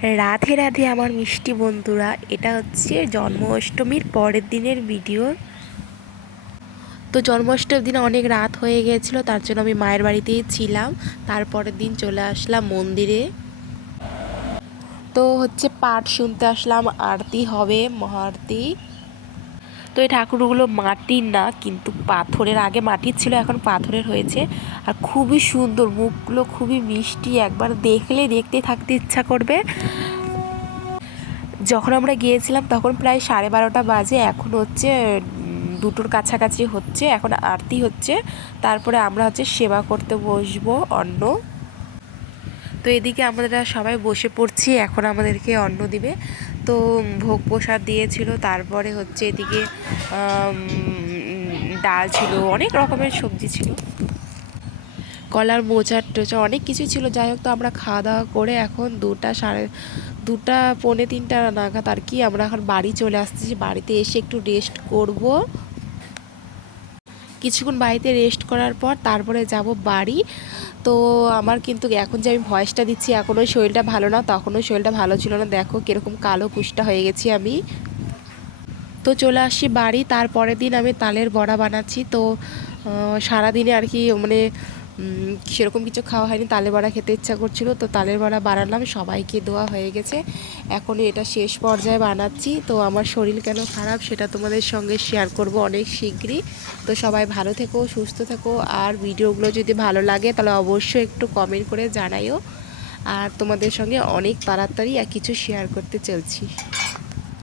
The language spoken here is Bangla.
রাধে রাধে আমার মিষ্টি বন্ধুরা, এটা হচ্ছে জন্মাষ্টমীর পরের দিনের ভিডিও তো জন্মাষ্টমীর দিন অনেক রাত হয়ে গিয়েছিল তার জন্য আমি মায়ের বাড়িতেই ছিলাম। তারপরের দিন চলে আসলাম মন্দিরে। তো হচ্ছে পাঠ শুনতে আসলাম, আরতি হবে মহারতি এই ঠাকুরগুলো মাটির না, কিন্তু পাথরের। আগে মাটির ছিল, এখন পাথরের হয়েছে। আর খুবই সুন্দর, মুখগুলো খুবই মিষ্টি। একবার দেখলে, দেখতে থাকতে ইচ্ছা করবে। যখন আমরা গিয়েছিলাম, তখন প্রায় সাড়ে বারোটা বাজে। এখন হচ্ছে দুটোর কাছাকাছি হচ্ছে, এখন আরতি হচ্ছে। তারপরে আমরা হচ্ছে সেবা করতে বসবো, অন্ন। তো এদিকে আমরা সবাই বসে পড়ছি, এখন আমাদেরকে অন্ন দিবে। তো ভোগ প্রসাদ দিয়েছিল। তারপরে হচ্ছে এদিকে ডাল ছিল, অনেক রকমের সবজি ছিল। কলার মোচার টোচা, অনেক কিছু ছিল। যাই হোক তো আমরা খাওয়া দাওয়া করে এখন দুটা সাড়ে, দুটা, পৌনে তিনটা নাগাদ আর কি আমরা এখন বাড়ি চলে আসতেছি। বাড়িতে এসে একটু রেস্ট করব। কিছুক্ষণ বাড়িতে রেস্ট করার পর তারপরে যাব বাড়ি। তো আমার কিন্তু এখন যে আমি ভয়েসটা দিচ্ছি এখনও শরীরটা ভালো না তখনও শরীরটা ভালো ছিল না। দেখো কীরকম কালো কুষ্টা হয়ে গেছি আমি। তো চলে আসি বাড়ি, তারপরের দিন আমি তালের বড়া বানাচ্ছি। তো সারাদিনে আর কি মানে সেরকম কিছু খাওয়া হয়নি, তালের বড়া খেতে ইচ্ছা করছিল, তো তালের বড়া বানালাম, সবাইকে দেওয়া হয়ে গেছে। এখন এটা শেষ পর্যায়ে বানাচ্ছি, তো আমার শরীর কেন খারাপ সেটা তোমাদের সঙ্গে শেয়ার করব অনেক শীঘ্রই। তো সবাই ভালো থেকো, সুস্থ থেকো, আর ভিডিওগুলো যদি ভালো লাগে তাহলে অবশ্যই একটু কমেন্ট করে জানাইও। আর তোমাদের সঙ্গে অনেক তাড়াতাড়ি আর কিছু শেয়ার করতে চলছি।